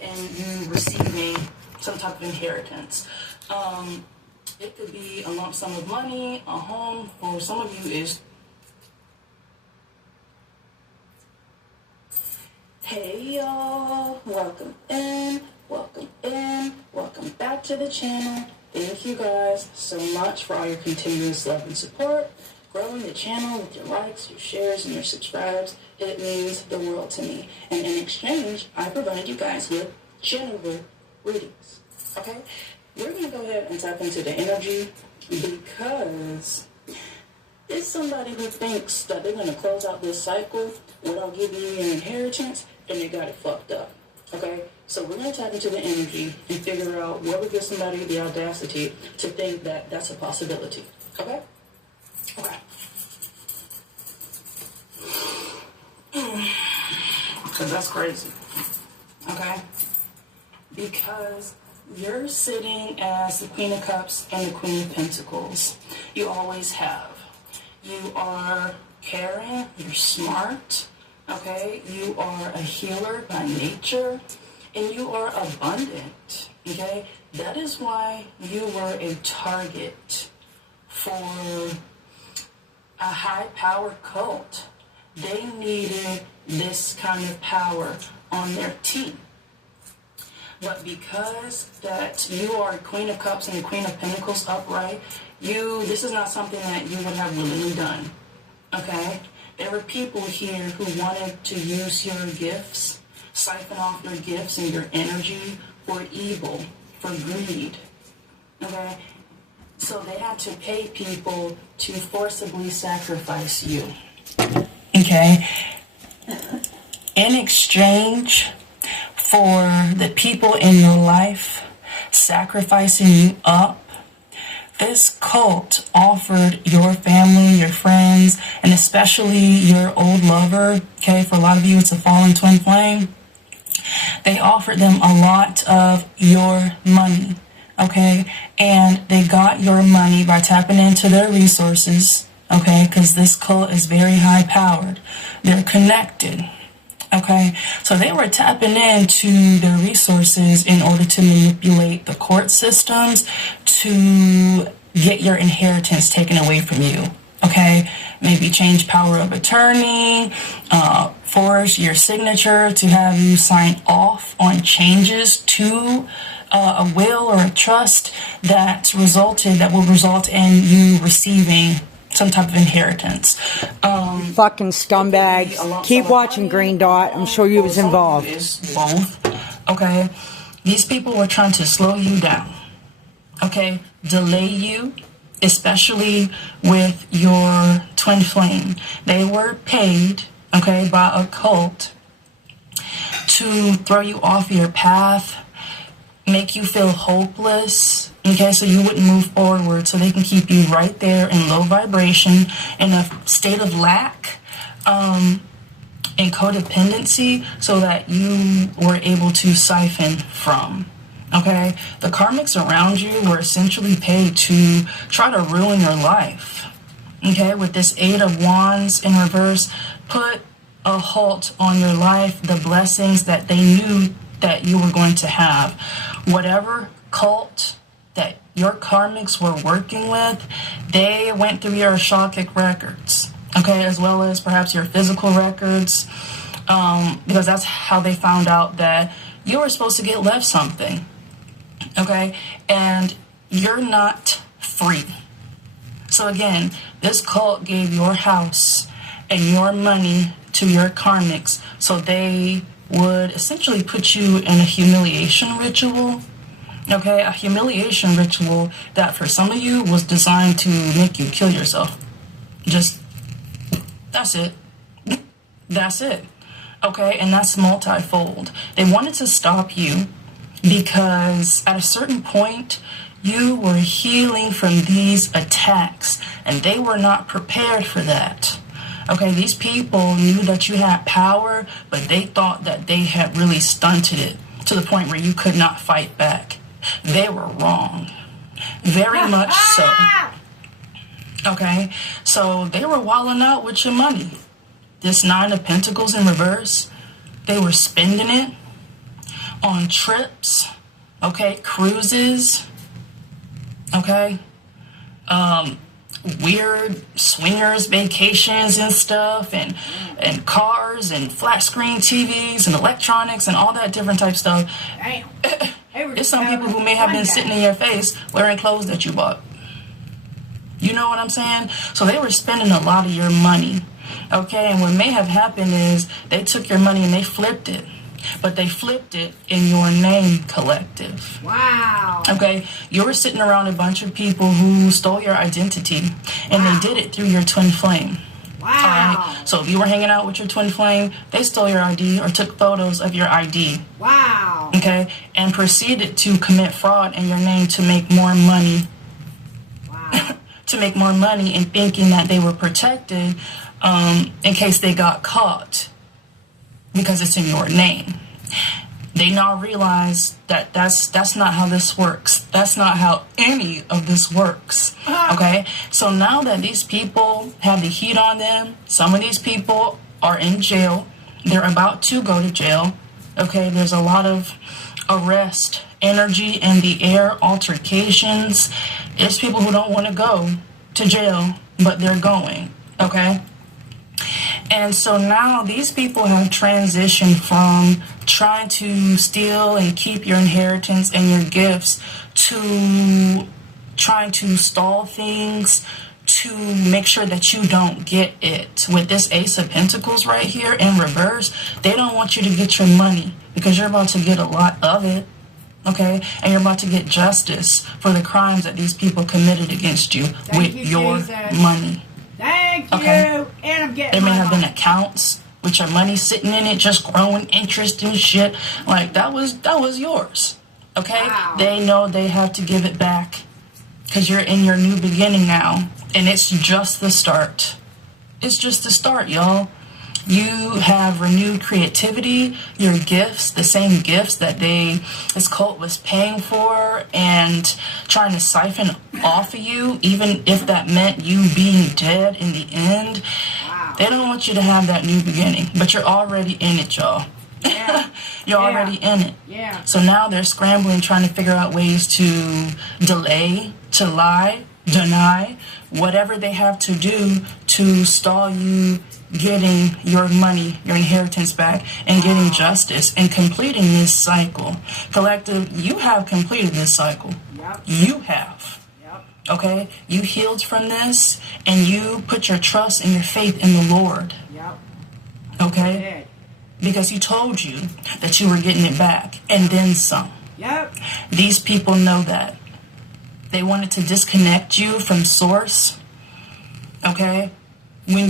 and you receiving some type of inheritance. It could be a lump sum of money, a home. For some of you is, hey y'all, welcome in, welcome back to the channel. Thank you guys so much for all your continuous love and support. Growing the channel with your likes, your shares, and your subscribes, it means the world to me. And in exchange, I provide you guys with general readings. Okay? We're going to go ahead and tap into the energy because it's somebody who thinks that they're going to close out this cycle without giving you your inheritance, and they got it fucked up. Okay? So we're going to tap into the energy and figure out what would give somebody the audacity to think that that's a possibility. Okay? Okay. Because that's crazy. Okay? Because you're sitting as the Queen of Cups and the Queen of Pentacles. You always have. You are caring. You're smart. Okay? You are a healer by nature. And you are abundant. Okay? That is why you were a target for a high-powered cult. They needed this kind of power on their team. But because that you are a Queen of Cups and a Queen of Pentacles upright, this is not something that you would have willingly done. Okay? There were people here who wanted to use your gifts, siphon off your gifts and your energy for evil, for greed. Okay? So they had to pay people to forcibly sacrifice you. Okay? In exchange for the people in your life sacrificing you up, this cult offered your family, your friends, and especially your old lover, okay, for a lot of you it's a fallen twin flame, they offered them a lot of your money. Okay, and they got your money by tapping into their resources, okay, because this cult is very high powered. They're connected, okay, so they were tapping into their resources in order to manipulate the court systems to get your inheritance taken away from you, okay, maybe change power of attorney, force your signature to have you sign off on changes to a will or a trust that will result in you receiving some type of inheritance. Fucking scumbags. Keep watching Green Dot. I'm sure you was involved. Both. Okay. These people were trying to slow you down. Okay. Delay you, especially with your twin flame. They were paid, okay, by a cult to throw you off your path, make you feel hopeless, okay, so you wouldn't move forward, so they can keep you right there in low vibration, in a state of lack, and codependency, so that you were able to siphon from, okay? The karmics around you were essentially paid to try to ruin your life, okay? With this Eight of Wands in reverse, put a halt on your life, the blessings that they knew that you were going to have. Whatever cult that your karmics were working with, they went through your Akashic records, okay, as well as perhaps your physical records, because that's how they found out that you were supposed to get left something, okay, and you're not free. So again, this cult gave your house and your money to your karmics, so they would essentially put you in a humiliation ritual, okay? A humiliation ritual that for some of you was designed to make you kill yourself. That's it. That's it, okay? And that's multifold. They wanted to stop you because at a certain point, you were healing from these attacks, and they were not prepared for that. Okay, these people knew that you had power, but they thought that they had really stunted it to the point where you could not fight back. They were wrong. Very much so. Okay, so they were wilding out with your money. This Nine of Pentacles in reverse, they were spending it on trips, okay, cruises, okay, weird swingers vacations and stuff, and cars and flat screen TVs and electronics and all that different type stuff. Damn. There's some people who may have been sitting in your face wearing clothes that you bought. You know what I'm saying? So they were spending a lot of your money, okay? And what may have happened is they took your money and they flipped it. But they flipped it in your name, collective. Wow. Okay? You were sitting around a bunch of people who stole your identity. And they did it through your twin flame. Wow. All right? So if you were hanging out with your twin flame, they stole your ID or took photos of your ID. Wow. Okay? And proceeded to commit fraud in your name to make more money. Wow. To make more money and thinking that they were protected in case they got caught because it's in your name. They now realize that that's not how this works. That's not how any of this works. Okay? So now that these people have the heat on them, some of these people are in jail. They're about to go to jail. Okay? There's a lot of arrest energy in the air, altercations. There's people who don't want to go to jail, but they're going, okay? And so now these people have transitioned from trying to steal and keep your inheritance and your gifts to trying to stall things to make sure that you don't get it. With this Ace of Pentacles right here in reverse, they don't want you to get your money because you're about to get a lot of it. Okay, and you're about to get justice for the crimes that these people committed against you with your money. Thank you. Okay? And I'm getting There may have been money. accounts with your money sitting in it, just growing interest and shit. Like that was yours. Okay? Wow. They know they have to give it back because you're in your new beginning now, and it's just the start. It's just the start, y'all. You have renewed creativity, your gifts, the same gifts that this cult was paying for and trying to siphon off of you, even if that meant you being dead in the end. Wow. They don't want you to have that new beginning, but you're already in it, y'all. Yeah. You're Yeah. already in it. Yeah. So now they're scrambling, trying to figure out ways to delay, to lie, deny, whatever they have to do to stall you getting your money, your inheritance back, and getting justice and completing this cycle. Collective, you have completed this cycle. Yep. You have. Yep. Okay? You healed from this, and you put your trust and your faith in the Lord. Yep. Okay? Good. Because He told you that you were getting it back, and then some. Yep. These people know that. They wanted to disconnect you from source. Okay? When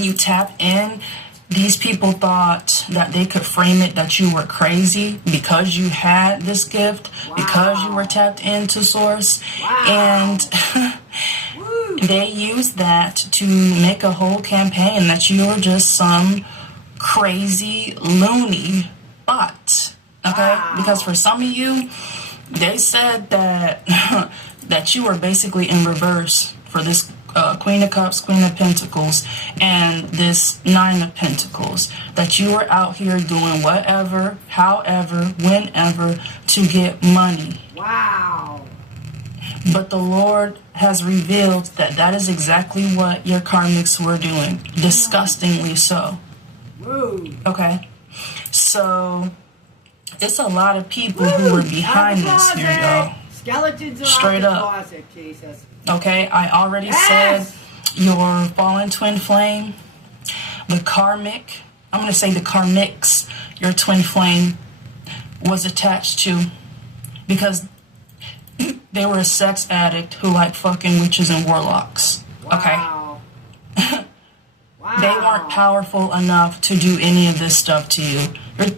you tap in, these people thought that they could frame it that you were crazy because you had this gift, because you were tapped into source. Wow. And they used that to make a whole campaign that you were just some crazy loony bot. Okay? Wow. Because for some of you, they said that that you were basically in reverse for this Queen of Cups, Queen of Pentacles, and this Nine of Pentacles. That you were out here doing whatever, however, whenever to get money. Wow. But the Lord has revealed that that is exactly what your karmics were doing. Disgustingly so. Woo. Okay? So, it's a lot of people who were behind this here, y'all. Skeletons are Straight out the up. closet, Jesus. Okay, I already Yes! said your fallen twin flame, the karmic, I'm going to say the karmics your twin flame was attached to, because they were a sex addict who liked fucking witches and warlocks. Okay? Wow. Wow. They weren't powerful enough to do any of this stuff to you.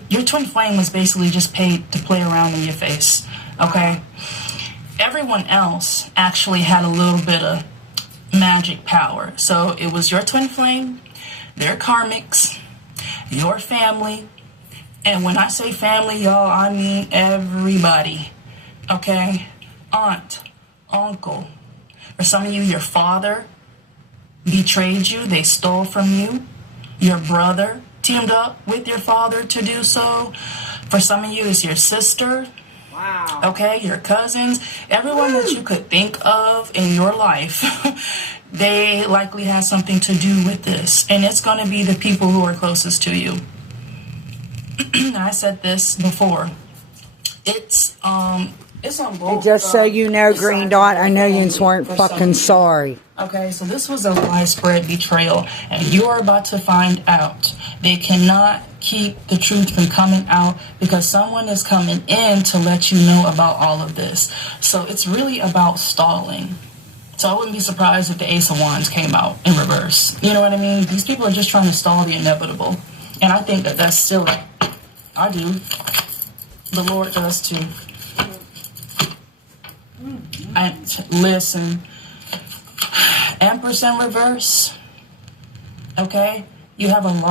Your twin flame was basically just paid to play around in your face. Okay? Everyone else actually had a little bit of magic power. So it was your twin flame, their karmics, your family. And when I say family, y'all, I mean everybody. Okay? Aunt, uncle. For some of you, your father betrayed you. They stole from you. Your brother teamed up with your father to do so. For some of you, it's your sister. Wow. Okay, your cousins, everyone that you could think of in your life, they likely have something to do with this. And it's going to be the people who are closest to you. I said this before. It's on both. And just so you know, Green Dot, I know you weren't fucking sorry. Okay, so this was a widespread betrayal, and you are about to find out. They cannot keep the truth from coming out because someone is coming in to let you know about all of this. So it's really about stalling. So I wouldn't be surprised if the Ace of Wands came out in reverse. You know what I mean? These people are just trying to stall the inevitable. And I think that that's silly. I do. The Lord does too. And listen, Empress in reverse. Okay? You have a lot.